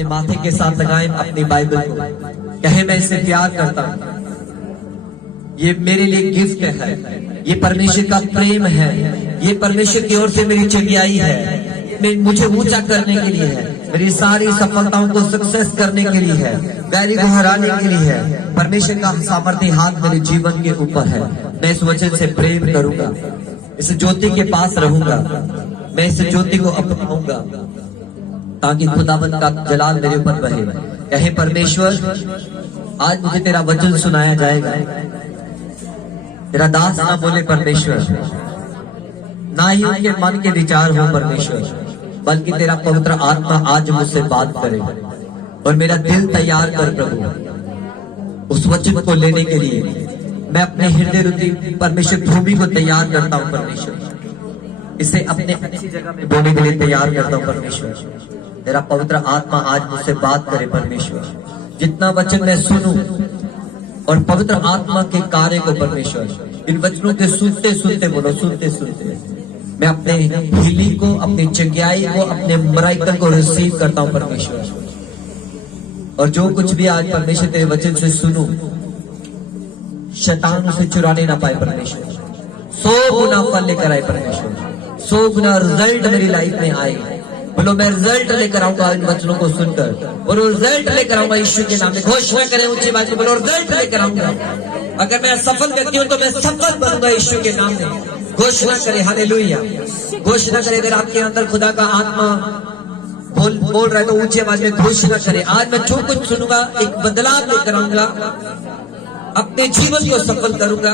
अपने माथे के साथ लगाएं अपनी बाइबल को, कहे मैं इसे प्यार करता हूं, ये मेरे लिए गिफ्ट है, ये परमेश्वर का प्रेम है, ये परमेश्वर की ओर से मेरी चंगियाई है, मुझे ऊंचा करने के लिए है, मेरी सारी सफलताओं को सक्सेस करने के लिए है, गैरी को हराने के लिए है। परमेश्वर का सामर्थ्य हाथ मेरे जीवन के ऊपर है। मैं इस वचन से प्रेम करूंगा, इस ज्योति के पास रहूंगा, मैं इस ज्योति को अपनाऊंगा ताकि खुदावंद का जलाल मेरे ऊपर बहे। कहे परमेश्वर आज मुझे तेरा वचन सुनाया जाएगा, तेरा दास ना बोले परमेश्वर, ना ही उनके मन के विचार हो परमेश्वर, बल्कि तेरा पवित्र आत्मा आज मुझसे बात करे और मेरा दिल तैयार कर प्रभु उस वचन को लेने के लिए। मैं अपने हृदय रुचि परमेश्वर भूमि को तैयार करता हूँ परमेश्वर, इसे अपने अच्छी जगह में बोने के लिए तैयार करता हूँ परमेश्वर। तेरा पवित्र आत्मा आज मुझसे बात करे परमेश्वर, जितना वचन मैं सुनूं और पवित्र आत्मा के कार्य को परमेश्वर, इन वचनों के सुनते सुनते बोलो, सुनते सुनते मैं अपने हीलिंग को, अपनी चंगियाई को, अपने मिरेकल को रिसीव करता हूं परमेश्वर। और जो कुछ भी आज परमेश्वर तेरे वचन से सुनूं, शैतान उसे चुराने ना पाए परमेश्वर। 100 गुना फल लेकर आए परमेश्वर, 100 गुना रिजल्ट मेरी लाइफ में आए। बोलो मैं रिजल्ट लेकर आऊंगा इन वचनों को सुनकर, बोलो रिजल्ट लेकर आऊंगा यीशु के नाम में। घोषणा करें ऊंची आवाज में, बोलो रिजल्ट लेकर आऊंगा। अगर मैं सफल व्यक्ति हूं तो मैं सफल बनूंगा यीशु के नाम में। घोषणा करें, हालेलुया। घोषणा करें, अगर आपके अंदर खुदा का आत्मा बोल रहा है तो ऊंची आवाज में घोषणा करें, आज मैं जो कुछ सुनूंगा एक बदलाव लेकर आऊंगा, अपने जीवन को सफल करूंगा,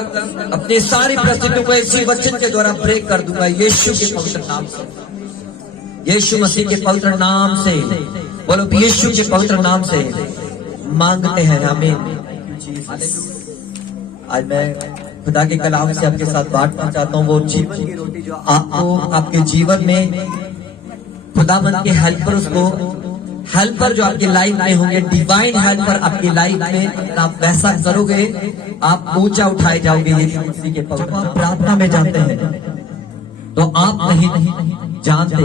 अपनी सारी परिस्थितियों को इसी वचन के द्वारा ब्रेक कर दूंगा यीशु के पवित्र नाम से, यीशु मसीह के पवित्र नाम से। बोलो यीशु के पवित्र नाम से मांगते हैं, आमीन। आज मैं खुदा के कलाम से आपके साथ बांटना चाहता हूँ वो जीवन की रोटी जो आपको आपके जीवन में खुदावंद के हेल्पर, उसको हेल्पर जो आपकी लाइफ में होंगे, डिवाइन हेल्पर आपकी लाइफ में, आप वैसा करोगे आप ऊंचा उठाए जाओगे यीशु मसीह के पवित्र। आप प्रार्थना में जाते हैं तो आप नहीं जानते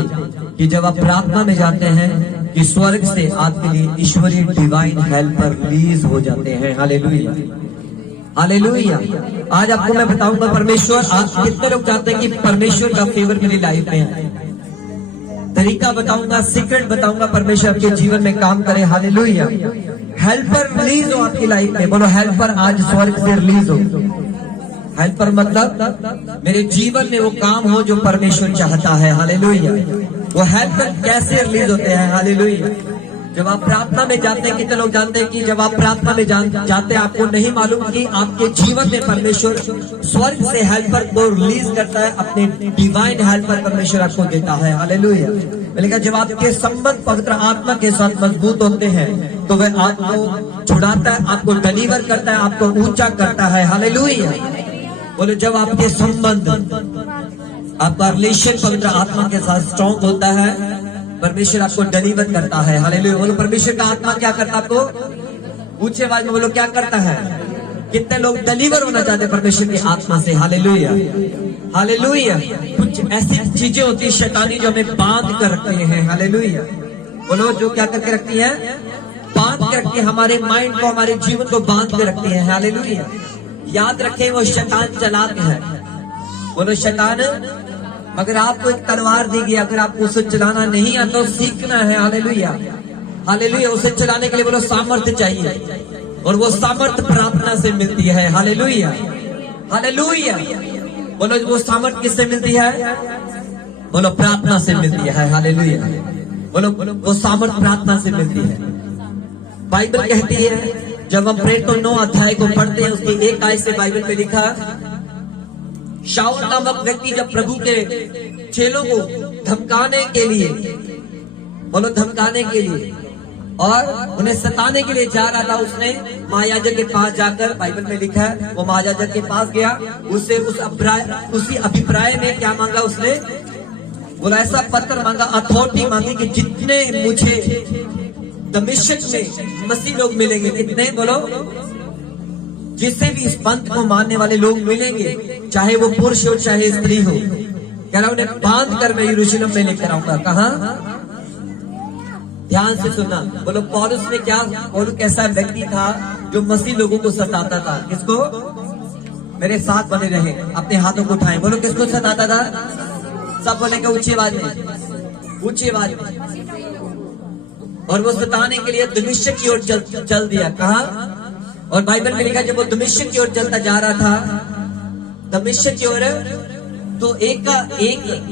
कि जब आप प्रार्थना में जाते हैं कि स्वर्ग से आपके लिए ईश्वरीय डिवाइन हेल्पर रिलीज हो जाते हैं। Hallelujah, hallelujah. आज आपको मैं बताऊंगा परमेश्वर, आज कितने लोग चाहते हैं कि परमेश्वर का फेवर मेरी लाइफ में आए। तरीका बताऊंगा, सीक्रेट बताऊंगा, परमेश्वर आपके जीवन में काम करे। हालेलुया। हेल्पर रिलीज हो आपकी लाइफ में। बोलो हेल्पर आज स्वर्ग से रिलीज हो। हेल्पर मतलब मेरे जीवन में वो काम हो जो परमेश्वर चाहता है। हालेलुया। वो हेल्पर कैसे रिलीज होते हैं? हालेलुया। जब आप प्रार्थना में जाते हैं, कितने लोग जानते हैं कि जब आप प्रार्थना में जाते हैं आपको नहीं मालूम कि आपके जीवन में परमेश्वर स्वर्ग से हेल्पर को रिलीज करता है, अपने डिवाइन हेल्पर परमेश्वर आपको देता है। हालेलुया। मैंने कहा जब आपके संबंध पवित्र आत्मा के साथ मजबूत होते हैं तो वह आपको छुड़ाता है, आपको डिलीवर करता है, आपको ऊंचा करता है। हालेलुया। बोले जब आपके संबंध, आपका रिलेशन पवित्र आत्मा के साथ स्ट्रॉन्ग होता है, परमेश्वर आपको डिलीवर करता है। हालेलुया। बोलो परमेश्वर का आत्मा क्या करता है आपको? ऊंचे आवाज में बोलो क्या करता है? कितने लोग डिलीवर होना चाहते हैं परमेश्वर की आत्मा से? Hallelujah, hallelujah. कुछ ऐसी चीजें होती है शैतानी जो हमें बांध कर रखती हैं। हालेलुया। बोलो जो क्या करके रखती है? बांध के रखती है, हमारे माइंड को, हमारे जीवन को बांध के रखती है। हालेलुया। याद रखें वो शैतान चलाक है। बोलो शैतान, मगर आपको एक तलवार दी गई, अगर आपको उसे चलाना नहीं आता तो सीखना है। Hallelujah, hallelujah. उसे चलाने के लिए बोलो सामर्थ्य चाहिए, और वो सामर्थ्य प्रार्थना से मिलती है। Hallelujah, hallelujah. बोलो वो सामर्थ्य किससे मिलती है? बोलो प्रार्थना से मिलती है। हालेलुया। बोलो वो सामर्थ्य प्रार्थना से मिलती है। बाइबल कहती है जब हम प्रेरितों 9 अध्याय को पढ़ते हैं, उसकी एक आयत से बाइबल में लिखा, शाऊल नामक व्यक्ति जब प्रभु के चेलों को धमकाने के लिए, बोलो धमकाने के लिए, और उन्हें सताने के लिए जा रहा था, उसने महायाजक के पास जाकर, बाइबल में लिखा है वो महायाजक के पास गया, उससे उसी अभिप्राय में क्या मांगा उसने? बोला ऐसा पत्र मांगा, अथॉरिटी मांगी कि जितने मुझे दमिश्क में मसीह लोग मिलेंगे, कितने? बोलो जिससे भी इस पंथ को मानने वाले लोग मिलेंगे, चाहे वो पुरुष हो चाहे स्त्री हो, कह रहा उन्हें बांध कर मैं यरूशलेम में लेकर आऊंगा। कहा? ध्यान से सुनना। बोलो पौलुस ने क्या, पौलुस कैसा व्यक्ति था जो मसीह लोगों को सताता था। किसको? मेरे साथ बने रहे, अपने हाथों को उठाएं। बोलो किसको सताता था? सब बोलेंगे ऊंची आवाज में, ऊंची आवाज में। और वो सताने के लिए दमिश्क की ओर चल दिया। कहा? और बाइबल में लिखा जब वो दमिश्क की ओर चलता जा रहा था, दमिश्क की ओर, तो एक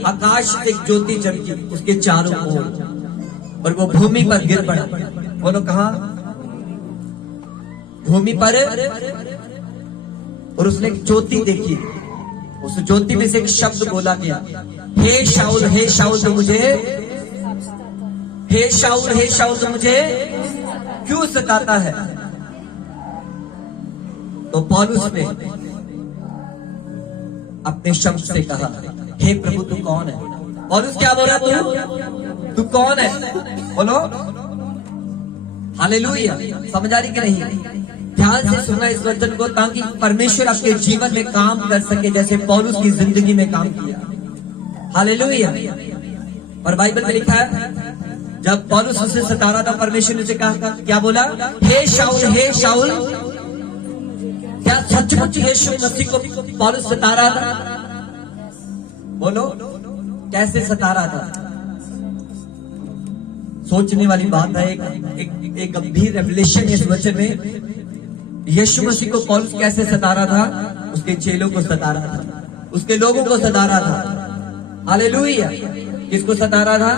आकाश से एक ज्योति चमकी उसके चारों ओर, और वो भूमि पर गिर पड़ा। बोलो कहा? भूमि पर। और उसने एक ज्योति देखी, उस ज्योति में से एक शब्द बोला गया, हे शाऊल, हे शाऊल तो मुझे, हे शाऊल, हे शाऊल तो मुझे क्यों सताता है? तो पौलुस ने अपने शब्द से कहा, हे प्रभु तू कौन है? पौलुस क्या बोला? तू कौन है? बोलो हालेलुया। समझ आ रही कि नहीं? ध्यान से सुनना इस वचन को, ताकि परमेश्वर आपके जीवन में काम कर सके जैसे पौलुस की जिंदगी में काम किया। हालेलुया। और बाइबल में लिखा है जब पौलुस उसे सता रहा था, परमेश्वर ने उसे कहा, क्या बोला? हे शाऊल, हे शाऊल। क्या सचमुच यीशु मसीह को पौलुस सता रहा था? बोलो कैसे सता रहा था? सोचने वाली बात है। एक गंभीर रेवलेशन इस वचन में। यीशु मसीह को पौलुस कैसे सता रहा था? उसके चेलों को सता रहा था, उसके लोगों को सता रहा था। हालेलुया। किसको सता रहा था?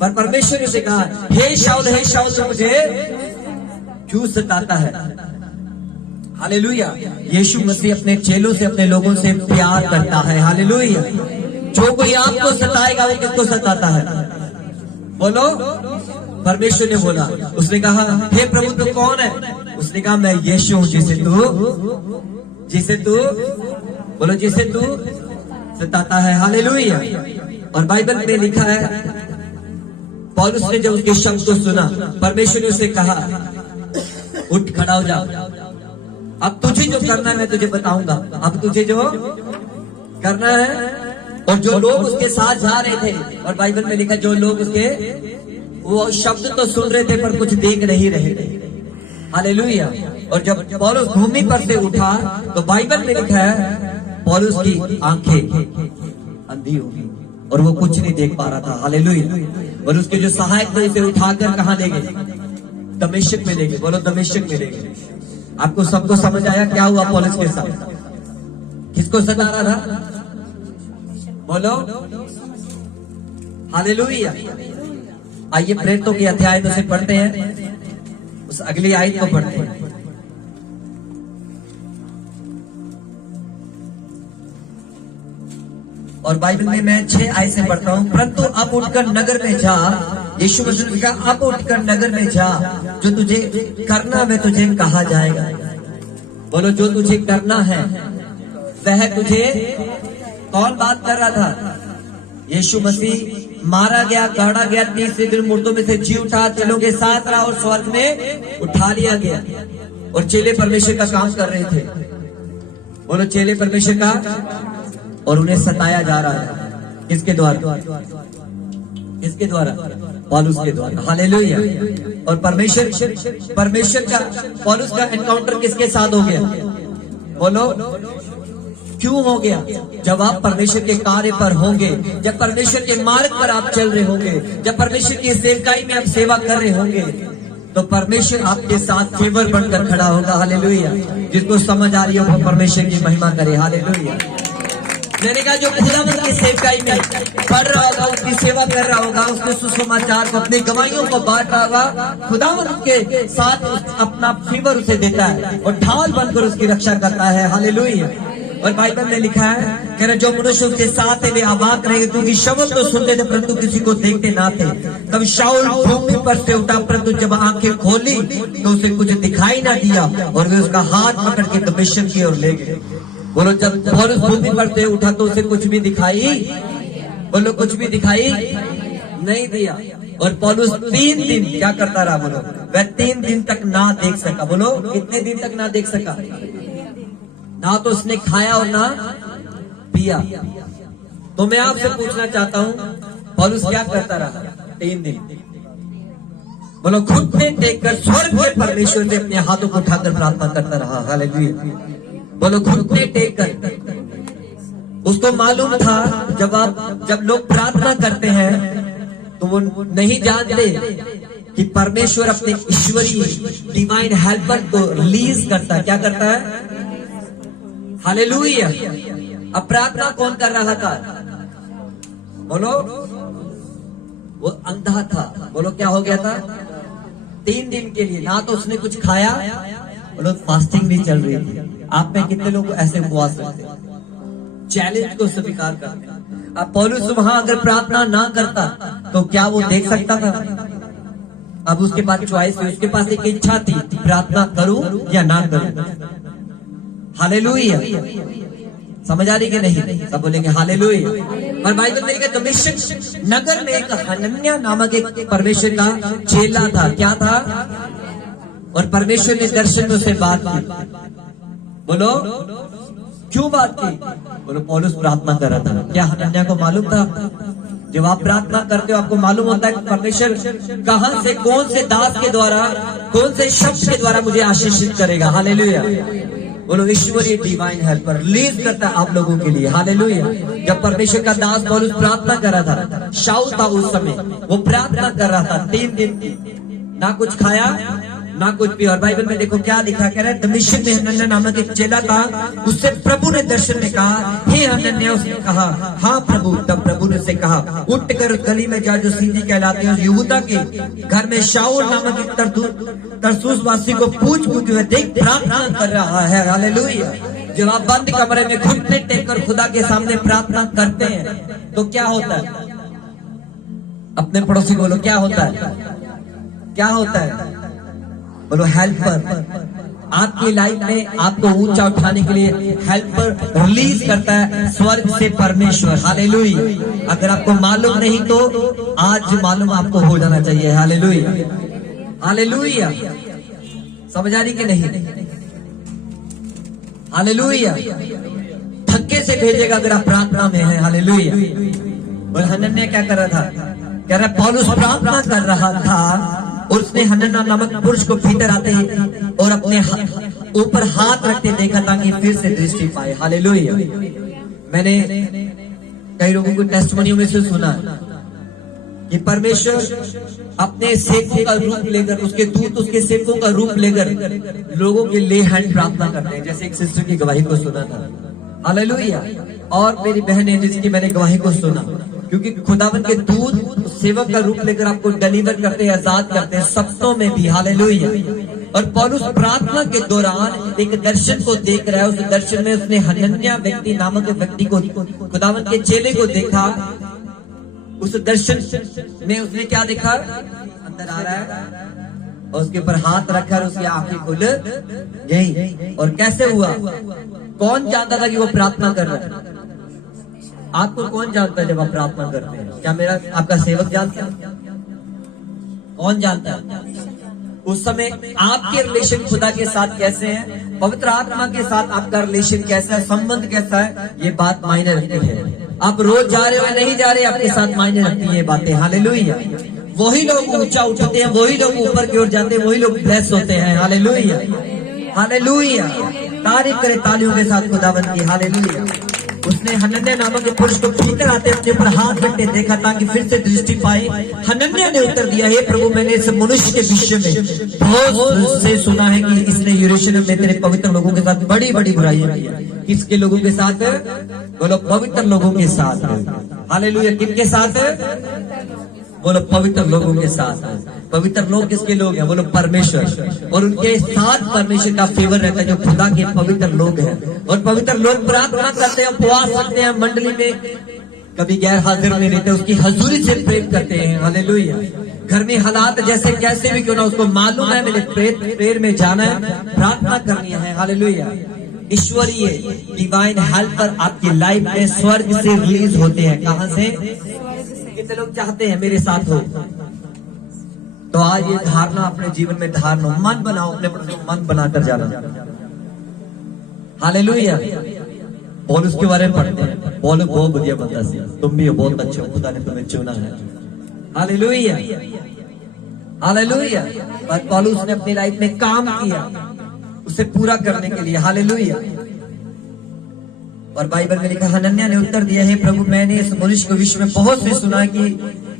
पर परमेश्वर ने उसे कहा, हे शाऊल, हे शाऊल तो मुझे क्यों सताता है? हालेलुया। यीशु मसीह अपने चेलों से, अपने लोगों से प्यार करता है। हालेलुया। जो कोई आपको सताएगा वो किसको सताता है? बोलो। परमेश्वर ने बोला, उसने कहा, हे प्रभु तू कौन है? उसने कहा, मैं यीशु हूं जिसे तू बोलो, जिसे तू सताता है। हालेलुया। और बाइबल में लिखा है, पौलुस ने जब उसके शब्द को सुना, परमेश्वर ने उसे कहा, उठ खड़ा हो जा, अब तुझे जो करना है मैं तुझे बताऊंगा। अब तुझे जो करना है। और जो लोग उसके साथ जा रहे थे, और बाइबल में लिखा जो लोग उसके, वो शब्द तो सुन रहे थे पर कुछ देख नहीं रहे थे। हालेलुया। और जब पौलुस भूमि पर से उठा, तो बाइबल में लिखा है पौलुस की आंखें अंधी हो गई और वो कुछ नहीं देख पा रहा था। हालेलुया। और उसके जो सहायक थे उसे उठाकर कहां ले गए? दमिश्क में ले गए। बोलो दमिश्क में ले गए। आपको सबको समझ आया क्या हुआ पौलुस के साथ? किसको सता रहा था? बोलो हालेलुया। आइए प्रेरितों की अध्याय से पढ़ते हैं, उस अगली आयत को पढ़ते हैं। और बाइबल में मैं 6 आयत से पढ़ता हूं। परंतु अब उठकर नगर में जा, यीशु मसीह ने कहा, अब उठकर नगर में जा, जो तुझे करना वह तुझे कहा जाएगा। बोलो जो तुझे करना है वह तुझे। कौन बात कर रहा था? यीशु मसीह मारा गया, गाड़ा गया, 30 दिन मुर्दों में से जी उठा, चेलों के साथ रहा और स्वर्ग में उठा लिया गया। और चेले परमेश्वर का काम कर रहे थे। बोलो चेले परमेश्वर का। और उन्हें सताया जा रहा है। किसके द्वारा? किसके द्वारा? पौलुस के द्वारा। हालेलुया। और परमेश्वर का, पौलुस का एनकाउंटर किसके साथ हो गया? बोलो क्यों हो गया? जब आप परमेश्वर के कार्य पर होंगे, जब परमेश्वर के मार्ग पर आप चल रहे होंगे, जब परमेश्वर की सेवकाई में आप सेवा कर रहे होंगे, तो परमेश्वर आपके साथ फेवर बनकर खड़ा होगा। हालेलुया। जिसको समझ आ रही हो वो परमेश्वर की महिमा करे। हालेलुया। मैंने कहा जो खुदावंद की सेवकाई में पढ़ रहा होगा, उसकी सेवा कर रहा होगा, उसके सुसमाचार को, अपनी गवाहियों को बांट रहा होगा, खुदावंद के साथ अपना फेवर उसे देता है और ढाल बनकर उसकी रक्षा करता है। हालेलुया। और बाइबल में लिखा है, कह रहे जो मनुष्य उसके साथ है वे अवाक रहेंगे, क्योंकि शब्द तो सुनते थे परंतु किसी को देखते ना थे। तब शाऊल भूमि पर से उठा, परंतु जब आंखें खोली तो उसे कुछ दिखाई ना दिया और वे उसका हाथ पकड़ के दमिश्क की ओर ले गए। बोलो जब पौलुस भूमि पर से उठा तो उसे कुछ भी दिखाई, बोलो कुछ भी दिखाई नहीं दिया। और पौलुस 3 दिन क्या करता रहा? बोलो वह 3 दिन तक ना देख सका। बोलो कितने दिन तक ना देख सका? ना तो उसने खाया और ना पिया। तो मैं आपसे पूछना चाहता हूं, पौलुस क्या करता रहा 3 दिन? बोलो घुटने टेक कर स्वर्ग के परमेश्वर से अपने हाथों को उठाकर प्रार्थना करता रहा। हालेलुया। बोलो घुटने टेक कर। उसको मालूम था जब लोग प्रार्थना करते हैं तो वो नहीं जानते कि परमेश्वर अपने ईश्वरीय डिवाइन हेल्पर को रिलीज करता है। क्या करता है? हालेलुया। अब प्रार्थना कौन कर रहा था? बोलो वो अंधा था। बोलो क्या हो गया था? 3 दिन के लिए ना तो उसने कुछ खाया। बोलो फास्टिंग भी चल रही थी। आप में कितने लोग ऐसे उपवास करते हैं, चैलेंज को स्वीकार करते हैं? अब पौलुस वहां अगर प्रार्थना ना करता तो क्या वो देख सकता था? अब उसके पास चॉइस थी, उसके पास एक इच्छा थी, प्रार्थना करूं या ना करूं। हालेलुया। समझ आ रही कि नहीं? सब बोलेंगे हालेलुया। और बाइबल में लिखा दमिश्क नगर में एक हनन्याह नामक एक परमेश्वर का चेला था। क्या था? और परमेश्वर ने दर्शन में उससे बात की। बोलो क्यों बात की? बोलो पौलुस प्रार्थना कर रहा था। क्या हनन्याह को मालूम था? जब आप प्रार्थना करते हो आपको मालूम होता है कि परमेश्वर कहां से, कौन से दास के द्वारा, कौन से शब्द के द्वारा मुझे आशीषित करेगा। हालेलुया। बोलो ईश्वरीय डिवाइन हेल्पर रिलीज करता है आप लोगों के लिए। हालेलुया। जब परमेश्वर का दास पौलुस प्रार्थना कर रहा था, शाऊल था उस समय, वो प्रार्थना कर रहा था 3 दिन की, ना कुछ खाया ना कुछ भी। और बाइबल में देखो क्या लिखा, कह रहा है दमिश्क में हनन्याह नामक एक चेला था, उससे प्रभु ने दर्शन में कहा हे हनन्याह। उसने कहा हाँ प्रभु। तब प्रभु ने उससे कहा उठ कर गली में जा जो सीधी कहलाती है यहूदा के घर में शाऊल नामक एक तरसुस वासी को पूछ हुए देख प्रार्थना कर रहा है। हालेलुया। जब आप बंद कमरे में घुटने टेक कर खुदा के सामने प्रार्थना करते हैं तो क्या होता है? अपने पड़ोसी बोलो क्या होता है? क्या होता है? बोलो हेल्पर आपकी लाइफ में आपको ऊंचा उठाने के लिए हेल्पर रिलीज करता है स्वर्ग से परमेश्वर। हालेलुया। अगर आपको मालूम नहीं तो आज मालूम आपको हो जाना चाहिए। हालेलुया। हालेलुया। समझ आ रही कि नहीं? हालेलुया। धक्के से भेजेगा अगर आप प्रार्थना में हैं। हालेलुया। और हनन्याह क्या कर रहा था? कह रहा पौलुस प्रार्थना कर रहा था और उसने हनन्याह नामक पुरुष को भीतर आते ही और अपने ऊपर हाथ रखते देखा ताकि फिर से दृष्टि पाए। हालेलुया। मैंने कई लोगों को टेस्टिमोनियों में से सुना कि परमेश्वर अपने सेवकों का रूप लेकर, उसके दूत उसके सेवकों का रूप लेकर लोगों के ले हैंड प्रार्थना करते हैं। जैसे एक सिस्टर की गवाही को सुना था। हालेलुया। और मेरी बहन है जिसकी मैंने गवाही को सुना, क्योंकि खुदावन के दूत सेवक का रूप लेकर आपको डिलीवर करते हैं, आजाद करते हैं सपनों में भी। हालेलुया। और पौलुस प्रार्थना के दौरान एक दर्शन को देख रहा है। उस दर्शन में उसने हनन्याह व्यक्ति नामक व्यक्ति को, खुदावन के चेले को देखा। उस दर्शन में उसने क्या देखा? अंदर आ रहा है और उसके ऊपर हाथ रखा और उसकी आंखें खुल गई। और कैसे हुआ? कौन जानता था कि वो प्रार्थना कर रहा है? आपको कौन जानता है जब आप प्रार्थना करते हैं? क्या मेरा आपका सेवक जानता है? कौन जानता है? उस समय आपके रिलेशन खुदा के साथ कैसे हैं, पवित्र आत्मा के साथ आपका रिलेशन कैसा है, संबंध कैसा है, ये बात मायने रखती है। आप रोज जा रहे हो नहीं जा रहे, आपके साथ मायने रखती है ये बातें। हालेलुया। वही लोग ऊंचा उठते हैं, वही लोग ऊपर की ओर जाते हैं, वही लोग ब्लेस होते हैं। हालेलुया। हालेलुया। तारीफ करें तालियों के साथ खुदावन की। हालेलुया। उसने हनन्याह नामक के पुरुष को भीतर आते अपने ऊपर हाथ रखते देखा ताकि फिर से दृष्टि पाए। हनन्याह ने उत्तर दिया हे प्रभु, मैंने इस मनुष्य के विषय में बहुत से सुना है कि इसने यरूशलेम में तेरे पवित्र लोगों के साथ बड़ी बड़ी बुराइयां की। किसके लोगों के साथ? बोलो पवित्र लोगों के साथ। हालेलुया। किनके साथ? बोलो पवित्र लोगों के साथ। पवित्र लोग किसके लोग हैं? बोलो परमेश्वर। और उनके साथ परमेश्वर का फेवर रहता है जो खुदा के पवित्र लोग हैं। और पवित्र लोग प्रार्थना करते हैं, उपवास रखते हैं, मंडली में कभी गैर हाजिर नहीं रहते, उसकी हजूरी से प्रेम करते हैं। हालेलुया। घर में हालात जैसे कैसे भी क्यों ना, उसको मालूम है मेरे प्रेयर में जाना है, प्रार्थना करनी है। हालेलुया। ईश्वरीय डिवाइन हेल्पर आपकी लाइफ में स्वर्ग से रिलीज होते हैं। कहां से? कितने लोग चाहते हैं मेरे साथ हो? तो आज ये धारणा अपने जीवन में धारणा, मन बनाओ, अपने मन बनाकर जाना। हालेलुया। पौलुस के बारे में पढ़ते हैं। पौलुस बहुत बढ़िया बंदा सी, तुम भी बहुत अच्छे हो, खुदा ने तुम्हें चुना है। हालेलुया। हालेलुया। और पौलुस ने अपनी लाइफ में काम किया उसे पूरा करने के लिए। हालेलुया। और बाइबल में लिखा, हनन्याह ने उत्तर दिया, हे प्रभु, मैंने इस मनुष्य को विश्व में बहुत से सुना कि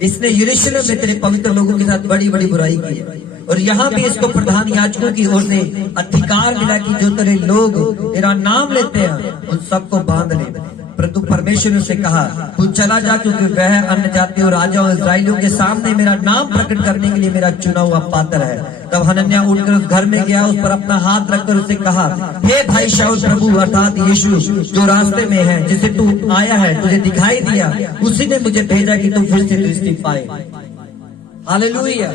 इसने यरूशलेम में तेरे पवित्र लोगों के साथ बड़ी बड़ी बुराई की है, और यहाँ भी इसको प्रधान याजकों की ओर से अधिकार मिला कि जो तेरे लोग तेरा नाम लेते हैं उन सबको बांध ले। परंतु परमेश्वर ने उसे कहा, तू चला जा, क्योंकि वह अन्य जातियों, राजाओं, इस्राएलियों के सामने मेरा नाम प्रकट करने के लिए मेरा चुना हुआ पात्र है। तब हनन्याह उठकर उस घर में गया, उस पर अपना हाथ रखकर उसे कहा, हे भाई शाऊल, प्रभु अर्थात यीशु जो रास्ते में है, जिसे तू आया है, तुझे दिखाई दिया, उसी ने मुझे भेजा कि तू फिर से दृष्टि पाए। हालेलुया।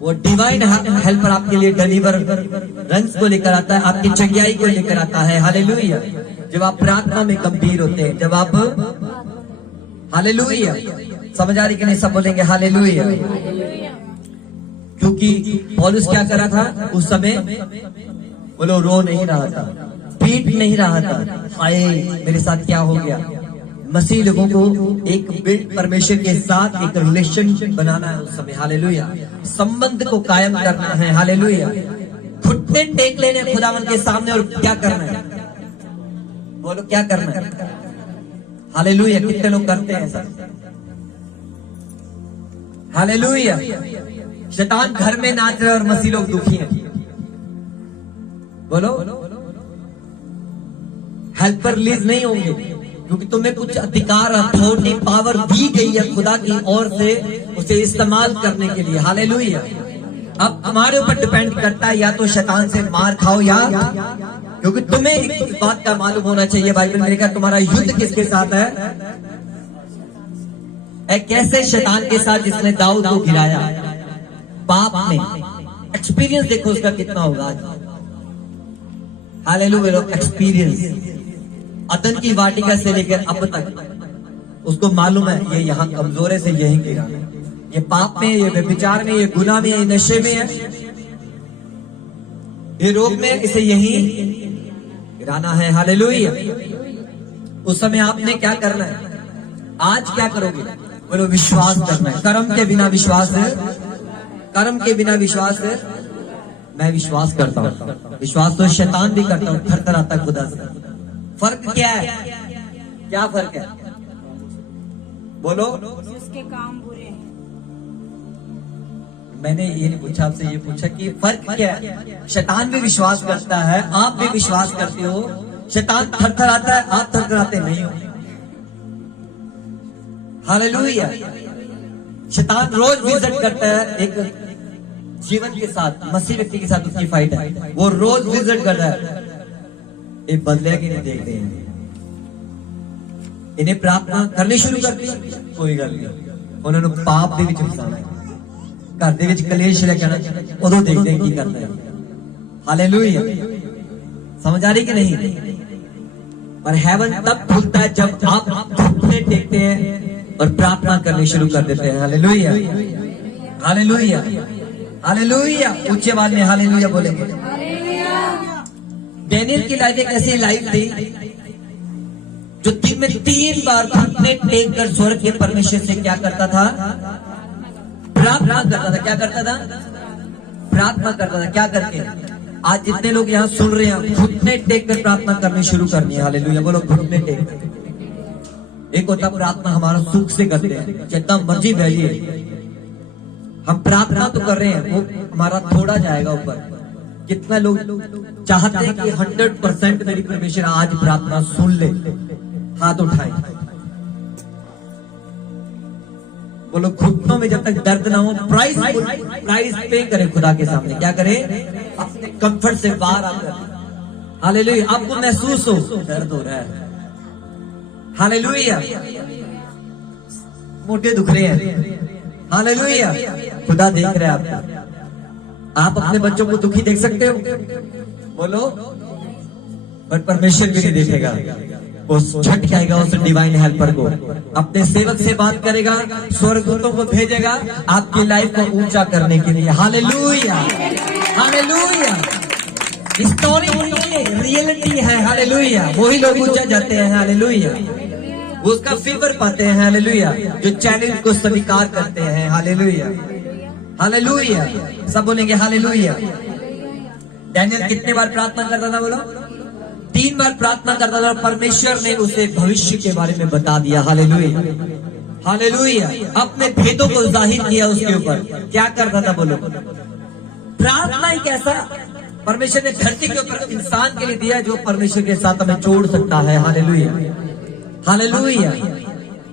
वो डिवाइन हेल्पर आपके लिए डिलीवरेंस को लेकर आता है, आपकी चंगाई को लेकर आता है। हालेलुया। जब आप प्रार्थना में गंभीर होते हैं, जब आप, हालेलुया, समझ आ रही कि नहीं? सब बोलेंगे हालेलुया। क्योंकि पौलुस क्या कर रहा था उस समय? बोलो, रो नहीं रहा था, पीट नहीं रहा था, हाय मेरे साथ क्या हो गया। मसीह लोगों को एक बिल्ड परमेश्वर के साथ एक रिलेशन बनाना है उस समय। हालेलुया। संबंध को कायम करना है। हालेलुया। घुटने टेक लेने खुदावन के सामने, और क्या करना है? बोलो, क्या करना है? हालेलुया। कितने लोग करते हैं ऐसा? हालेलुया। शैतान घर में नाच रहे और मसीह लोग दुखी हैं। बोलो, हेल्पर रिलीज नहीं होंगे, क्योंकि तुम्हें कुछ अधिकार, अथॉरिटी, पावर दी गई है खुदा की ओर से उसे इस्तेमाल करने के लिए। हालेलुया। अब तुम्हारे ऊपर डिपेंड करता है, या तो शैतान से मार खाओ, या, क्योंकि तुम्हें एक बात का मालूम होना चाहिए, बाइबल में लिखा, तुम्हारा युद्ध किसके साथ है? एक ऐसे शैतान के साथ जिसने दाऊद को गिराया पाप में। एक्सपीरियंस देखो उसका कितना होगा आज। हालेलुया। एक्सपीरियंस अदन की वाटिका से लेकर अब तक उसको मालूम है ये यहाँ कमजोर है, से यही गिराना है, ये पाप में, ये व्यभिचार में, ये गुनाह में, ये नशे में है, ये रोग में, इसे यही गिराना है। हालेलुया। उस समय आपने क्या करना है? आज क्या करोगे? बोलो, विश्वास करना है। कर्म के बिना विश्वास है, कर्म के बिना विश्वास है। मैं विश्वास करता हूँ, विश्वास तो शैतान भी करता हूँ, थरथराता खुदा से। फर्क क्या है? क्या फर्क है? बोलो। उसके काम बुरे हैं। मैंने ये नहीं पूछा आपसे, ये पूछा कि फर्क क्या है? शैतान भी विश्वास करता है, आप भी विश्वास करते हो। शैतान थरथराता है, आप थरथराते नहीं हो। हालेलुया। शैतान रोज विजिट करता है एक जीवन के साथ, मसीह व्यक्ति के साथ उसकी फाइट है, वो रोज विजिट कर रहा है। ये बदले की नहीं देखते हैं, इन्हें प्रार्थना करनी शुरू कर दी, कोई गल नहीं, उन्होंने पाप दे विच फसाना है, घर दे विच कलेश लेके आना, उदों देखते हैं की करता है। हालेलुया। समझ आ रही कि नहीं? पर हेवन तब खुलता है जब आप घुटने टेकते हैं और प्रार्थना करनी शुरू कर देते हैं। हालेलुया। हालेलुया। हालेलुया। ऊंचे आवाज में हालेलुया बोलेंगे। डैनियल की लाइफ एक ऐसी लाइफ थी जो दिन में 3 बार घुटने टेक कर स्वर्ग के परमेश्वर से क्या करता था? प्रार्थना करता था। क्या करता था? प्रार्थना करता था। क्या करके? आज जितने लोग यहाँ सुन रहे हैं, घुटने टेक कर प्रार्थना करनी शुरू करनी है। हालेलुया। बोलो, घुटने टेक। एक होता प्रार्थना हमारा सुख से करते हैं, जितना मर्जी बहलिए, हम प्रार्थना तो कर रहे हैं, वो हमारा थोड़ा जाएगा ऊपर। कितना लोग चाहते हैं कि 100% मेरी परमेश्वर आज प्रार्थना सुन ले? हाथ उठाएं। बोलो, घुटनों में जब तक दर्द ना हो, प्राइस पे करें खुदा के सामने। क्या करें? अपने कंफर्ट से बाहर आकर। हालेलुया। आपको महसूस हो दर्द हो रहा है, हालेलुया, मोटे दुख रहे हैं, हालेलुया, खुदा देख रहा है आपको। आप अपने बच्चों को दुखी देख सकते हो? बोलो। पर परमेश्वर भी नहीं देखेगा, वो झटकाएगा उस डिवाइन हेल्पर को, अपने सेवक से बात करेगा, स्वर्गदूतों को भेजेगा आपकी लाइफ को ऊंचा करने के लिए। हालेलुया। हालेलुया। स्टोरी रियलिटी है। हालेलुया। वही लोग ऊंचा जाते हैं। हालेलुया। वो उसका फेवर पाते हैं। हालेलुया। जो चैलेंज को स्वीकार करते हैं। हालेलुया। हालेलुया, सब बोलेंगे हालेलुया। डैनियल कितने बार प्रार्थना करता था बोलो? 3 बार प्रार्थना करता था। परमेश्वर ने उसे भविष्य के बारे में बता दिया। Hallelujah, hallelujah. अपने भेदों को जाहिर किया उसके ऊपर। क्या करता था बोलो? प्रार्थना एक ऐसा परमेश्वर ने धरती के ऊपर इंसान के लिए दिया जो परमेश्वर के साथ हमें जोड़ सकता है। Hallelujah, hallelujah.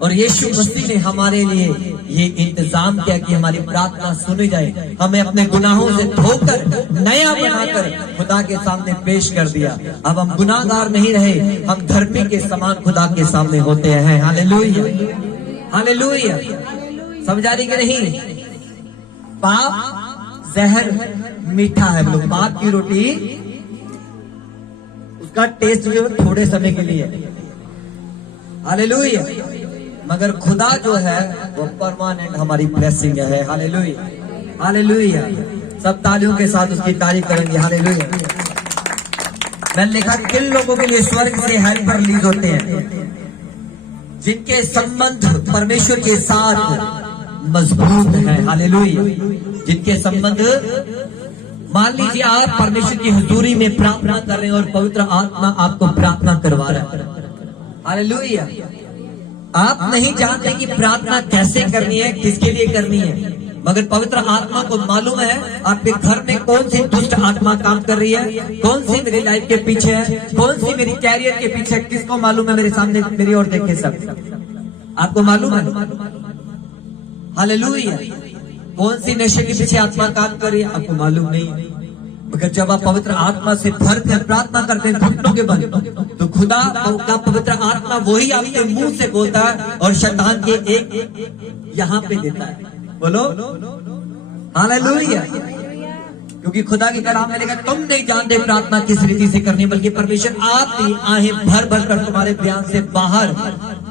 और यीशु मसीह ने हमारे लिए ये इंतजाम किया कि हमारी प्रार्थना सुनी जाए। हमें अपने गुनाहों से धोकर नया बनाकर खुदा के सामने पेश कर दिया। अब हम गुनाहगार नहीं रहे, हम धर्मी के समान खुदा के सामने होते हैं। Hallelujah, hallelujah. समझा रही कि नहीं? पाप जहर मीठा है। लोग पाप की रोटी उसका टेस्ट जो थोड़े समय के लिए है। हालेलुया। मगर खुदा जो है वो परमानेंट हमारी ब्लेसिंग है। Hallelujah, hallelujah. सब तालियों के साथ उसकी तारीफ करेंगे। हालेलुया। मैंने लिखा किन लोगों के लिए स्वर्ग से हेल्पर रिलीज होते हैं? जिनके संबंध परमेश्वर के साथ मजबूत है। हालेलुया। जिनके संबंध, मान लीजिए आप परमेश्वर की हुजूरी में प्रार्थना कर रहे हैं और पवित्र आत्मा आपको प्रार्थना करवा रहा है। हालेलुया। आप नहीं जानते कि प्रार्थना कैसे करनी है, किसके लिए करनी है, मगर पवित्र आत्मा को मालूम है आपके घर में कौन सी दुष्ट आत्मा काम कर रही है, कौन सी मेरी लाइफ के पीछे है, कौन सी मेरी कैरियर के पीछे है। किसको मालूम है? मेरे सामने मेरी ओर देखे सब, आपको मालूम है। हालेलुया। कौन सी नशे के पीछे आत्मा काम कर रही है, आपको मालूम नहीं। मगर जब आप पवित्र आत्मा से भर कर प्रार्थना करते हैं घुटनों के बल, तो खुदा का पवित्र आत्मा वही आपके मुंह से बोलता है और शैतान के एक यहाँ पे देता है। बोलो हालेलुया। क्योंकि खुदा की कलाम में लिखा तुम नहीं जानते प्रार्थना किस रीति से करनी, बल्कि परमेश्वर आपकी आहें भर भर कर तुम्हारे बयान से बाहर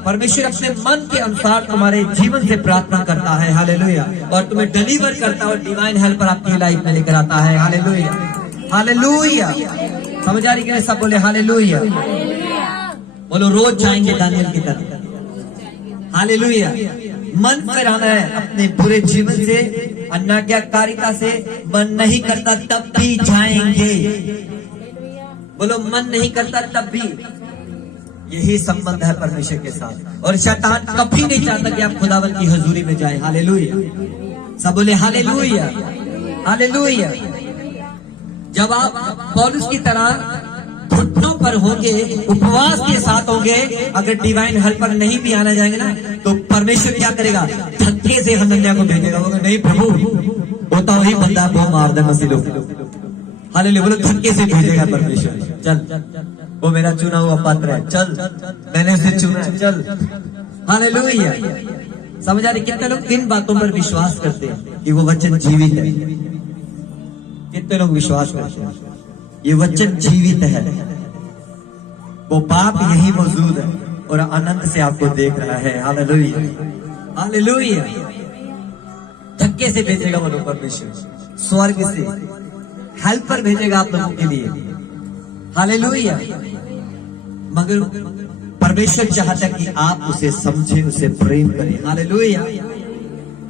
परमेश्वर अपने मन के अनुसार तुम्हारे जीवन से प्रार्थना करता है। हालेलुया। और तुम्हें डिलीवर करता है और डिवाइन हेल्पर आपकी लाइफ में लेकर आता है। Hallelujah, hallelujah. समझ आ रही है? सब बोले हालेलुया। बोलो रोज जाएंगे दानियल की तरफ। हालेलुया। मन फिराना है अपने पूरे जीवन से, अनाज्ञाकारिता से। मन नहीं करता तब भी जाएंगे। बोलो मन नहीं करता तब भी। यही संबंध है परमेश्वर के साथ। और शैतान कभी नहीं चाहता कि आप खुदावन की हजूरी में जाएं। हालेलुया। सब बोले हालेलुया, हालेलुया। जब आप पौलुस की तरह घुटनों पर होंगे, उपवास के साथ होंगे, अगर डिवाइन हेल्पर नहीं भी आना जाएंगे ना, तो परमेश्वर क्या करेगा? धक्के से हनन्याह को भेजेगा। वो नहीं प्रभु, होता वही बंदा वो मार दे मसीह लोग। हालेलुया। बोलो धक्के से भेजेगा परमेश्वर। चल, वो मेरा चुना हुआ पात्र है, चल, मैंने उसे चुना, चल। हालेलुया। समझ आ रही? कितने लोग इन बातों पर विश्वास करते हैं कि वो वचन जीवित है? कितने लोग विश्वास करते हैं ये वचन जीवित है? वो बाप यही मौजूद है और आनंद से आपको देख रहा है। Hallelujah, hallelujah. धक्के से भेजेगा वो लोग परमेश्वर, स्वर्ग से हेल्पर भेजेगा आप लोगों के लिए। हालेलुया। मगर परमेश्वर चाहता है कि आप उसे समझें, उसे प्रेम करें। Hallelujah,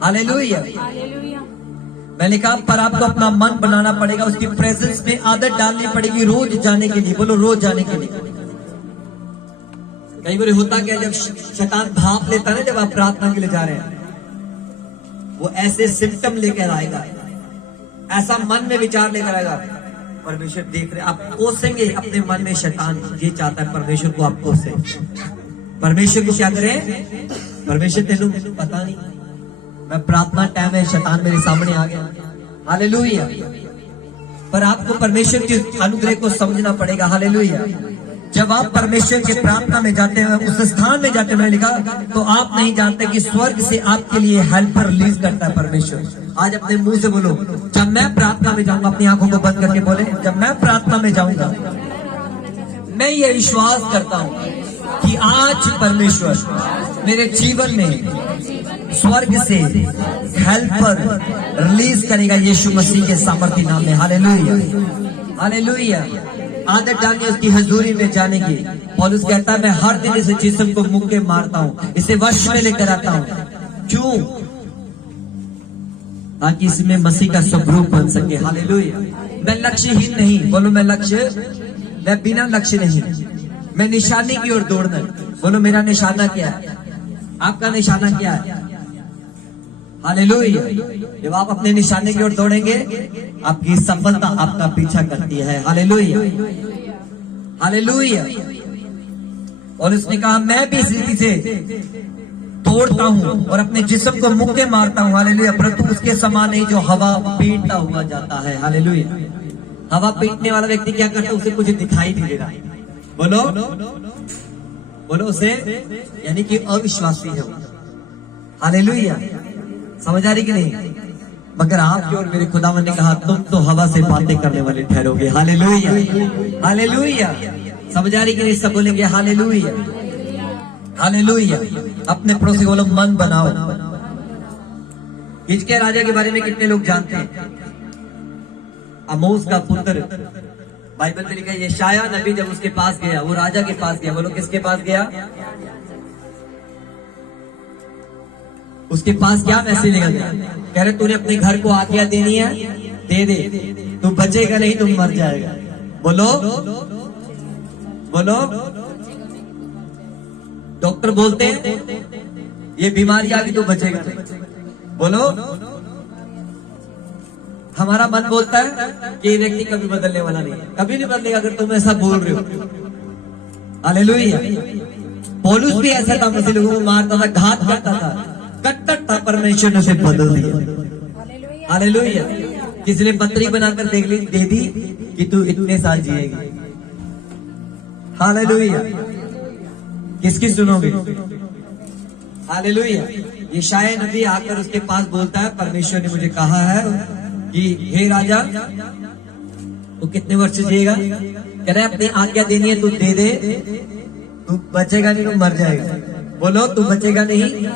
hallelujah. मैंने कहा पर आपको अपना मन बनाना पड़ेगा, उसकी प्रेजेंस में आदत डालनी पड़ेगी रोज जाने के लिए। बोलो रोज जाने के लिए। कई बार होता क्या, जब शैतान भाप लेता है ना, जब आप प्रार्थना के लिए जा रहे हैं, वो ऐसे सिम्टम लेकर आएगा, ऐसा मन में विचार लेकर आएगा। परमेश्वर देख रहे, आप कोसेंगे अपने मन में। शैतान ये चाहता है परमेश्वर को आप कोसे। परमेश्वर को क्या करें? परमेश्वर तेनू पता नहीं, मैं प्रार्थना टाइम है, शैतान मेरे सामने आ गया। हालेलुया। पर आपको परमेश्वर के अनुग्रह को समझना पड़ेगा। हालेलुया। जब आप परमेश्वर के प्रार्थना में जाते हैं, उस स्थान में जाते हैं, लिखा, तो आप नहीं जानते कि स्वर्ग से आपके लिए हेल्पर रिलीज करता है परमेश्वर। आज अपने मुंह से बोलो, जब मैं प्रार्थना में जाऊंगा, अपनी आंखों को बंद करके बोले, जब मैं प्रार्थना में जाऊंगा, मैं ये विश्वास करता हूं कि आज परमेश्वर मेरे जीवन में स्वर्ग से हेल्पर रिलीज करेगा यीशु मसीह के सामर्थी नाम में। Hallelujah, hallelujah. आदत डालनी उसकी हजूरी में जाने की। पौलुस कहता है मैं हर दिन इस जिस्म को मुक्के मारता हूं, इसे वश में लेकर आता हूं। क्यों? ताकि इसमें मसीह का स्वरूप बन सके। हालेलुया। मैं लक्ष्यहीन नहीं, बोलो मैं बिना लक्ष्य नहीं, मैं निशाने की ओर दौड़ना। बोलो मेरा निशाना क्या है, आपका निशाना क्या है। हालेलुया। जब आप अपने निशाने की ओर दौड़ेंगे, आपकी सफलता आपका पीछा करती है। Hallelujah, hallelujah. और उसने कहा मैं भी इस रीति से तोड़ता हूं और अपने जिस्म को मुक्के मारता हूं। हालेलुया। परंतु उसके समान नहीं जो हवा पीटता हुआ जाता है। हालेलुया। हवा पीटने वाला व्यक्ति क्या करता है, उसे कुछ दिखाई नहीं दे रहा। बोलो बोलो, उसे यानी कि अविश्वासी है। हालेलुया। समझ आ रही कि नहीं। मगर आपकी और मेरे खुदावन ने कहा तुम तो हवा से बातें करने वाले ठहरोगे। Hallelujah, hallelujah. समझ आ रही कि नहीं। सब बोलेंगे हालेलुया, हालेलुया। अपने पड़ोसी बोलो मन बनाओ। हिजकिय्याह राजा के बारे में कितने लोग जानते हैं। आमोस का पुत्र, बाइबल में लिखा है यशायाह नबी जब उसके पास गया, वो राजा के पास गया। बोलो किसके पास गया। उसके पास क्या मैसेज लेकर गया। कह रहे तूने अपने घर को आज्ञा देनी है, दे दे, तू बचेगा नहीं, तुम मर जाएगा। बोलो बोलो। डॉक्टर बोलते हैं ये बीमारी आ गई तो बचेगा नहीं। बोलो। हमारा मन बोलता है कि ये व्यक्ति कभी बदलने वाला नहीं है, कभी नहीं बदलेगा अगर तुम ऐसा बोल रहे हो। हालेलुया। पौलुस भी ऐसा था, मुझे लोगों को मारता था, घात करता था, कट्टर था, परमेश्वर ने उसे बदल दिया। हालेलुया। किसी ने पत्री बनाकर दे दी कि तू इतने साल जिएगी। हालेलुया। किसकी सुनोगे। हालेलुया। यशायाह नबी आकर उसके पास बोलता है परमेश्वर ने मुझे कहा है कि हे राजा तू कितने वर्ष जिएगा। कह रहे अपनी आज्ञा देनी है, तू दे दे, तू बचेगा नहीं, तू मर जाएगा। बोलो तू बचेगा नहीं।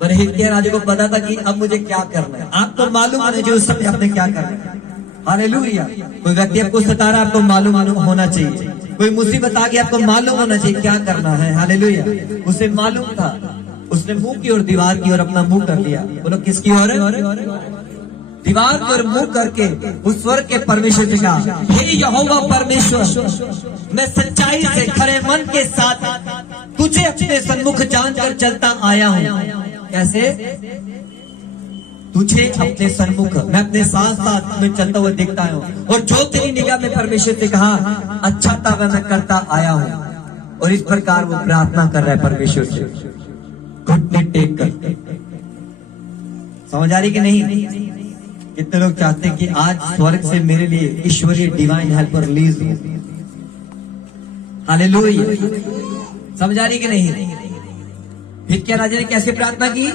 पर हिजकिय्याह राजा को पता था कि अब मुझे क्या करना है। आपको मालूम होना चाहिए उस समय आपने क्या करना है। हालेलुया। कोई व्यक्ति आपको सता रहा है, आपको मालूम होना चाहिए। कोई मुसीबत आ गई, आपको मालूम होना चाहिए क्या करना है। हालेलुया। उसे मालूम था, उसने मुंह की ओर दीवार की ओर अपना मुंह कर लिया। बोलो किसकी ओर। दीवार की ओर मुंह करके उस स्वर्ग के परमेश्वर से कहा हे यहोवा परमेश्वर, मैं सच्चाई से खरे मन के साथ तुझे अपने सन्मुख जानकर चलता आया हूँ। कैसे। तुझे अपने सन्मुख, मैं अपने साथ साथ में चलता हुआ देखता हूँ, और जो तेरी निगाह में परमेश्वर से कहा अच्छा था वह मैं करता आया हूँ। और इस प्रकार वो प्रार्थना कर रहा है परमेश्वर से घुटने टेक कर। समझ आ रही कि नहीं। कितने लोग चाहते हैं कि आज स्वर्ग से मेरे लिए ईश्वरीय डिवाइन हेल्पर रिलीज हो। हालेलुया। समझ आ रही कि नहीं। हिजकिय्याह राजा ने कैसे प्रार्थना की।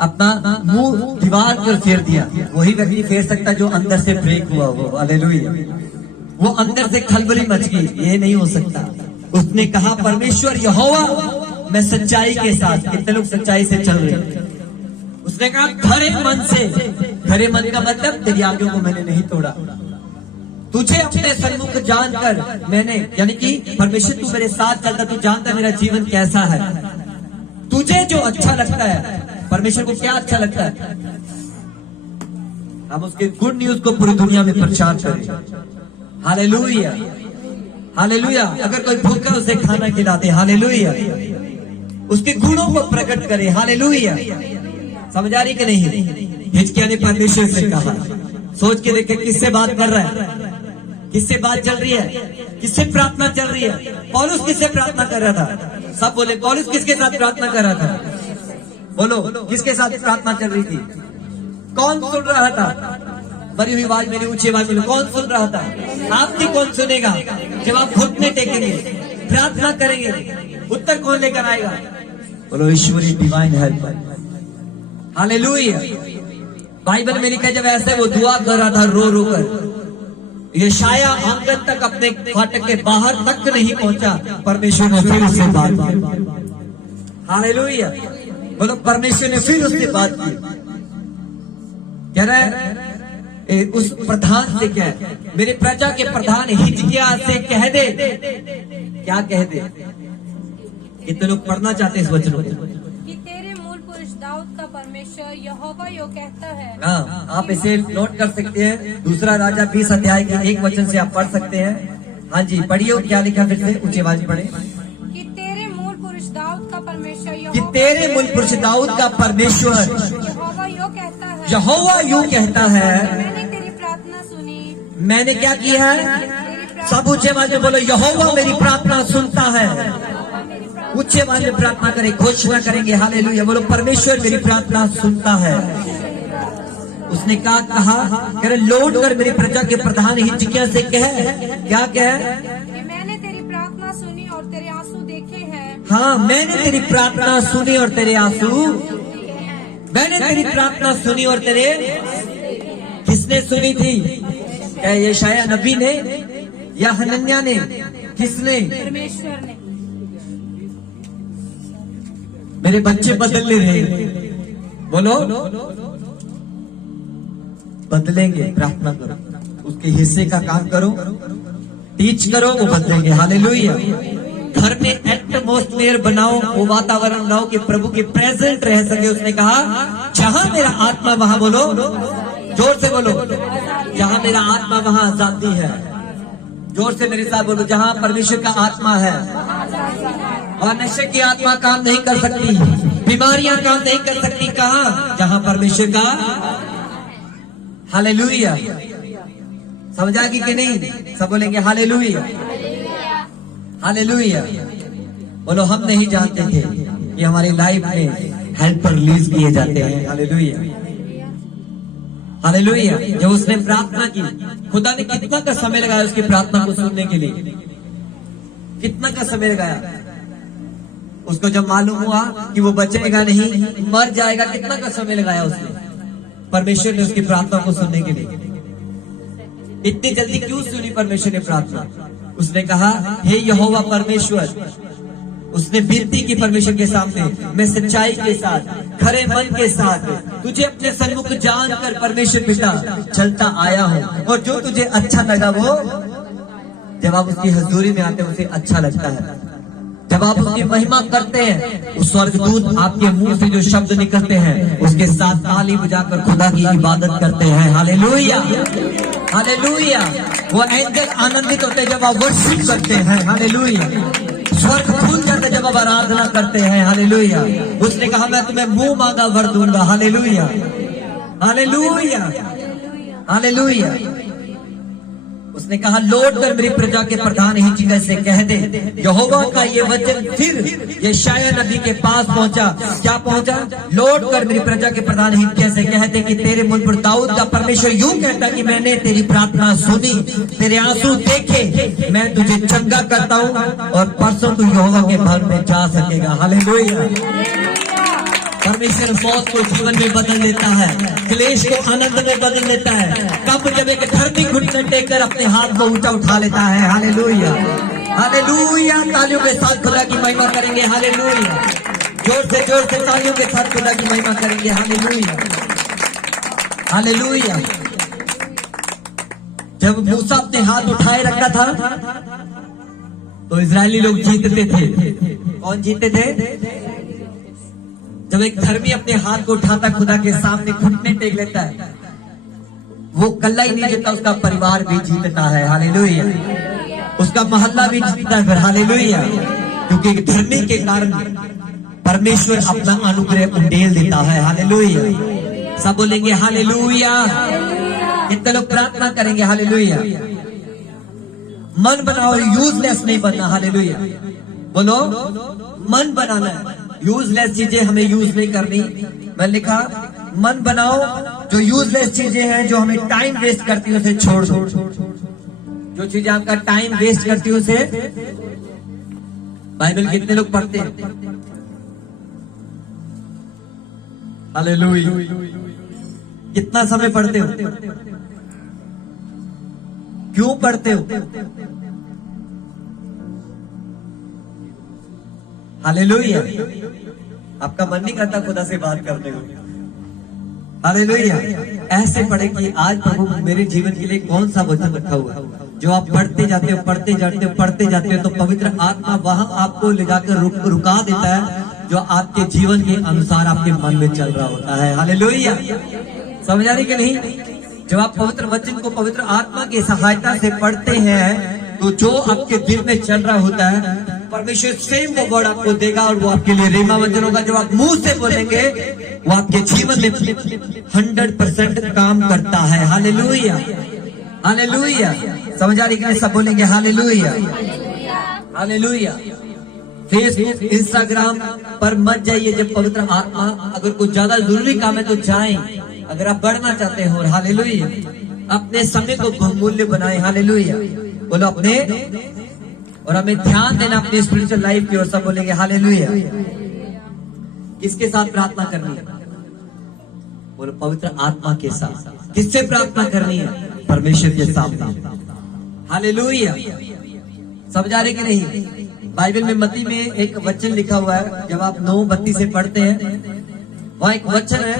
अपना मुंह दीवार पर फेर दिया। वही व्यक्ति फेर सकता जो अंदर से ब्रेक हुआ हो। हालेलुया। वो अंदर से खलबली मच गई, ये नहीं हो सकता। उसने कहा परमेश्वर यहोवा मैं सच्चाई के साथ। कितने लोग सच्चाई से चल रहे हैं। उसने कहा खरे मन से। खरे मन का मतलब तेरी आज्ञाओं को मैंने नहीं तोड़ा, तुझे अपने सन्मुख जानकर मैंने, यानी कि परमेश्वर तू मेरे साथ चलता, तू जानता मेरा जीवन कैसा है। तुझे जो अच्छा लगता है, परमेश्वर को क्या अच्छा लगता है, हम उसके गुड न्यूज को पूरी दुनिया में प्रचार करें। Hallelujah, hallelujah. अगर कोई भूखा उसे खाना खिला दे। हालेलुया। उसके गुणों को प्रकट करे। हालेलुया। समझ आ रही कि नहीं। हिजकिय्याह ने परमेश्वर से कहा, सोच के देखे किससे बात कर रहा है, किससे बात चल रही है, किससे प्रार्थना चल रही है। पौलुस किससे प्रार्थना कर रहा था। सब बोले पौलुस किसके साथ प्रार्थना कर रहा था। बोलो किसके साथ प्रार्थना चल रही थी। कौन सुन रहा था। बड़ी हुई आवाज मेरी, ऊंची आवाज में कौन सुन रहा था। आपकी कौन सुनेगा। जब आप घुटने टेकेंगे, प्रार्थना करेंगे, उत्तर कौन लेकर आएगा। बोलो ईश्वरी डिवाइन हेल्प। हालेलुया। बाइबल में लिखा है जब ऐसे वो दुआ कर रहा था रो रो कर, यशायाह आंगन तक अपने फाटक के बाहर तक नहीं पहुंचा, परमेश्वर ने फिर उससे बात की। हालेलुया। बोलो परमेश्वर ने फिर उससे बात की। कह रहा है उस प्रधान से क्या है, मेरे प्रजा के प्रधान हिजकिय्याह से कह दे। क्या कह दे। कितने लोग पढ़ना चाहते हैं इस वचन को। कि तेरे मूल पुरुष दाऊद का परमेश्वर परमेश्वर यहोवा यो कहता है हाँ, आप इसे नोट कर सकते हैं। दूसरा राजा 20 अध्याय के 1 वचन से आप पढ़ सकते हैं। हाँ जी, पढ़िए। क्या लिखा फिर से ऊंची आवाज में पढ़े। कि तेरे मूल पुरुष दाऊद का परमेश्वर कि तेरे मूल पुरुष दाऊद का परमेश्वर यहोवा यो कहता है, यहोवा यूं कहता है, मैंने तेरी प्रार्थना सुनी। मैंने क्या किया है? सब ऊंचे आवाज में बोलो, यहोवा मेरी प्रार्थना सुनता है। ऊंचे आवाज में प्रार्थना करें, घोषणा करेंगे हालेलुया। बोलो, परमेश्वर मेरी प्रार्थना सुनता है। उसने क्या कहा? कह रहे, लौट कर मेरी प्रजा के प्रधान हिजकिय्याह से कह, क्या कह? कि मैंने तेरी प्रार्थना सुनी और तेरे आंसू देखे हैं। हाँ, मैंने तेरी प्रार्थना सुनी और तेरे आंसू, मैंने तेरी प्रार्थना सुनी और तेरे, किसने सुनी थी? क्या यशायाह नबी ने या हनन्याह ने? किसने? परमेश्वर ने। मेरे बच्चे बदलने रहे, बोलो बदलेंगे। प्रार्थना करो, उसके हिस्से का काम करो, टीच करो, वो बदलेंगे। हालेलुया। घर में एटमॉस्फेयर बनाओ, वो वातावरण बनाओ कि प्रभु के प्रेजेंट रह सके। उसने कहा, जहां मेरा आत्मा वहां, बोलो जोर से बोलो, जहां मेरा आत्मा वहां आजादी है। जोर से मेरे साथ बोलो, जहां परमेश्वर का आत्मा है। और नशे की आत्मा काम नहीं कर सकती, बीमारियां काम नहीं कर सकती। कहां? जहां परमेश्वर का। हालेलुया। समझा कि नहीं? सब बोलेंगे हालेलुया, हालेलुया। बोलो, हम नहीं जानते थे कि हमारी लाइफ में हेल्पर रिलीज किए जाते हैं। Hallelujah, hallelujah. जब उसने प्रार्थना की, खुदा ने कितना का समय लगाया उसकी प्रार्थना को सुनने के लिए? कितना का समय लगाया? उसको जब मालूम हुआ कि वो बचेगा नहीं, मर जाएगा, कितना का समय लगाया उसने? परमेश्वर ने उसकी प्रार्थना को सुनने के लिए। इतनी जल्दी क्यों सुनी परमेश्वर ने प्रार्थना? उसने कहा, हे यहोवा परमेश्वर, उसने विनती की परमेश्वर के सामने, मैं सच्चाई के साथ, खरे मन के साथ तुझे अपने सन्मुख जानकर परमेश्वर पिता चलता आया हूँ, और जो तुझे अच्छा लगा वो, जब आप उसकी हजूरी में आते हैं उसे अच्छा लगता है। जब आप उसकी महिमा करते हैं, उस स्वर्गदूत आपके मुंह से जो शब्द निकलते हैं उसके साथ ताली बजाकर खुदा की इबादत करते हैं। Hallelujah, hallelujah. वो एंजल आनंदित होते हैं जब आप वर्शिप करते हैं। हालेलुया। स्वर्ग खुल जाता है जब आप आराधना करते हैं। हालेलुया। उसने कहा, मैं तुम्हें मुंह मांगा वर दूंगा। Hallelujah, hallelujah, hallelujah. उसने कहा, लौट कर मेरी प्रजा के प्रधान हिजकिय्याह से कह दे। यहोवा का ये वचन फिर यशायाह नबी के पास पहुंचा। क्या पहुंचा? लौट कर मेरी प्रजा के प्रधान हिजकिय्याह से कह दे कि तेरे मुल्क पर दाऊद का परमेश्वर यूं कहता कि मैंने तेरी प्रार्थना सुनी, तेरे आंसू देखे, मैं तुझे चंगा करता हूं, और परसों तू यहोवा के भवन में जा सकेगा। हालेलुया। परमेश्वर मौत को जीवन में बदल देता है, क्लेश को आनंद में बदल देता है। कब? जब एक धर्मी घुटने टेककर अपने हाथ को ऊंचा उठा लेता है। Hallelujah, hallelujah. तालियों के साथ खुदा की महिमा करेंगे। हालेलुया। जोर से तालियों के साथ खुदा की महिमा करेंगे। Hallelujah, hallelujah. जब मूसा अपने हाथ उठाए रखा था तो इजरायली लोग जीतते थे। कौन जीतते थे? जब एक धर्मी अपने हाथ को उठाता खुदा के सामने, घुटने टेक लेता है, वो कल्ला ही नहीं जीतता, उसका परिवार भी जीतता है। हालेलुया। उसका मोहल्ला भी जीतता है फिर। हालेलुया। क्योंकि एक धर्मी के कारण परमेश्वर अपना अनुग्रह उंडेल देता है। हालेलुया। सब बोलेंगे हालेलुया। कितने लोग प्रार्थना करेंगे? हालेलुया। मन बनाओ, यूजलेस नहीं बनना। हालेलुया। बोलो, मन बनाना है, यूजलेस चीजें हमें यूज नहीं करनी। मैं लिखा, मन बनाओ, जो यूजलेस चीजें हैं, जो हमें टाइम वेस्ट करती है उसे छोड़ दो। जो चीजें आपका टाइम वेस्ट करती है उसे। बाइबल कितने लोग पढ़ते हैं? हालेलुया। कितना समय पढ़ते हो? क्यों पढ़ते हो? हालेलुया। आपका मन नहीं करता खुदा से बात करने को? हालेलुया। ऐसे पढ़े कि आज प्रभु मेरे जीवन के लिए कौन सा वचन रखा हुआ है। जो आप पढ़ते जाते हो, पढ़ते जाते हो, पढ़ते जाते हो, तो पवित्र आत्मा वहां आपको ले जाकर रुका देता है। जो आपके जीवन के अनुसार आपके मन में चल रहा होता है। हालेलुया, समझ आ रही कि नहीं? जब आप पवित्र वचन को पवित्र आत्मा की सहायता से पढ़ते हैं तो जो आपके दिल में चल रहा होता है परमेश्वर सेम वो वर्ड आपको देगा और वो आपके लिए रेमा वचन होगा। जब आप मुंह से बोलेंगे वो आपके जीवन में 100% काम करता है। हालेलुया, हालेलुया, समझ आ रही कि नहीं? सब बोलेंगे हालेलुया, हालेलुया। फेसबुक इंस्टाग्राम पर मत जाइए। जब पवित्र आत्मा अगर कुछ ज्यादा जरूरी काम है तो जाएं, अगर आप बढ़ना चाहते हो। हालेलुया, अपने समय को बहुमूल्य बनाएं। हालेलुया, बोलो अपने, और हमें ध्यान देना अपनी स्पिरिचुअल लाइफ की ओर। सब बोलेंगे हालेलुया। किसके साथ प्रार्थना करनी है? बोलो पवित्र आत्मा के साथ। किससे प्रार्थना करनी है? परमेश्वर के सामने। हालेलुया, समझ आ रहे कि नहीं? बाइबल में मत्ती में एक वचन लिखा हुआ है, जब आप 9:32 से पढ़ते हैं वहां एक वचन है,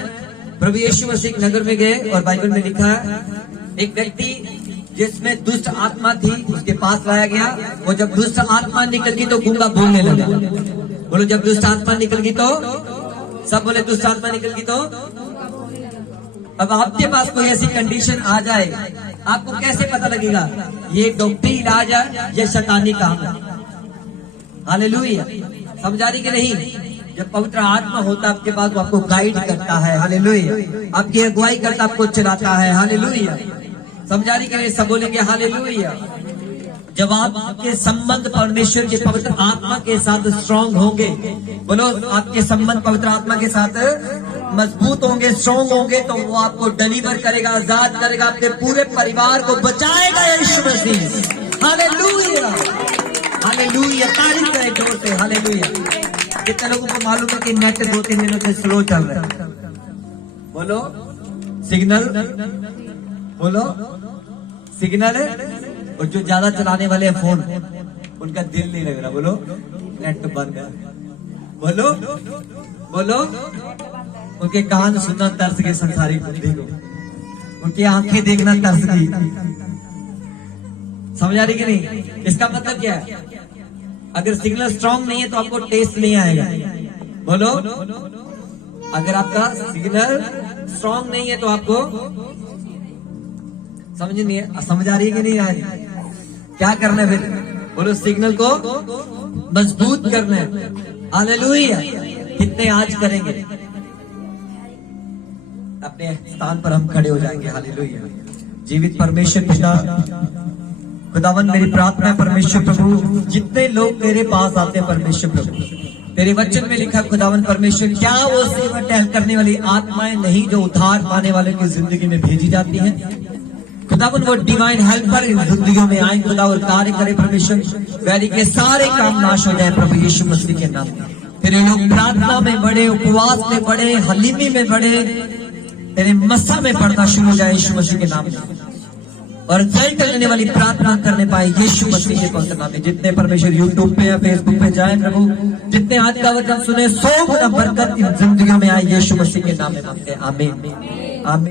प्रभु यीशु मसीह नगर में गए और बाइबल में लिखा है एक व्यक्ति जिसमें दुष्ट आत्मा थी उसके पास लाया गया। वो जब दुष्ट आत्मा निकल गई तो गूंगा बोलने लगा। बोलो जब दुष्ट आत्मा निकल गई तो, सब बोले दुष्ट आत्मा निकल गई तो। अब आपके पास कोई ऐसी कंडीशन आ जाए, आपको कैसे पता लगेगा ये डॉक्टरी इलाज है या शैतानी काम है? हालेलुया, समझा रही कि नहीं? जब पवित्र आत्मा होता है आपके पास वो आपको गाइड करता है। हालेलुया, आपकी अगुवाई करता, आपको चलाता है। हालेलुया, समझा रही कि नहीं? सब बोलेंगे हालेलुया। जब आपके संबंध परमेश्वर के पवित्र आत्मा के साथ स्ट्रांग होंगे, बोलो आपके संबंध पवित्र आत्मा के साथ मजबूत होंगे, स्ट्रांग होंगे, तो वो आपको डिलीवर करेगा, आजाद करेगा, आपके पूरे परिवार को बचाएगा यीशु मसीह। हालेलुया, हालेलुया, तारीफ करें जोर से। हालेलुया। कितने लोगों को मालूम है कि नेट 2-3 दिनों से स्लो चल रहा है? बोलो सिग्नल, बोलो सिग्नल है। और जो ज्यादा चलाने वाले हैं फोन, उनका दिल नहीं लग रहा। बोलो नेट बंद है। बोलो बोलो, उनके कान सुनना तरस गए संसारिक बुद्धि को, उनकी आंखें देखना तरस गई। समझ आ रही कि नहीं? इसका मतलब क्या है? अगर सिग्नल स्ट्रांग नहीं है तो आपको टेस्ट नहीं आएगा। बोलो, अगर आपका सिग्नल स्ट्रांग नहीं है तो आपको समझ नहीं है। समझ आ रही है कि नहीं आ रही? क्या करना है फिर? बोलो सिग्नल को मजबूत करना है। हालेलुया, कितने आज करेंगे? अपने स्थान पर हम खड़े हो जाएंगे। हालेलुया। जीवित परमेश्वर पिता, खुदावन मेरी प्रार्थना है परमेश्वर प्रभु, जितने लोग तेरे पास आते हैं परमेश्वर प्रभु, तेरे वचन में लिखा खुदावन परमेश्वर, क्या वो सेवा टहल करने वाली आत्माएं नहीं जो उद्धार पाने वाले की जिंदगी में भेजी जाती हैं? खुदावन वो डिवाइन हेल्पर इन जिंदगियों में आए खुदा और कार्य करे परमेश्वर, वैरी के सारे काम नाश हो जाए प्रभु यीशु मसीह के नाम में। तेरे लोग प्रार्थना में बढ़े, उपवास में बढ़े, हलीमी में बढ़े, तेरे मस्सा में पढ़ना शुरू हो जाए यीशु मसीह के नाम में, और रिजल्ट लेने वाली प्रार्थना करने पाए यीशु मसीह के पवित्र नाम में। जितने परमेश्वर यूट्यूब पे या फेसबुक पे जाए प्रभु, जितने आज का वचन सुने, 100 गुना बरकत इन जिंदगियों में आए यीशु मसीह के नाम में मांगते हैं। आमीन, आमीन।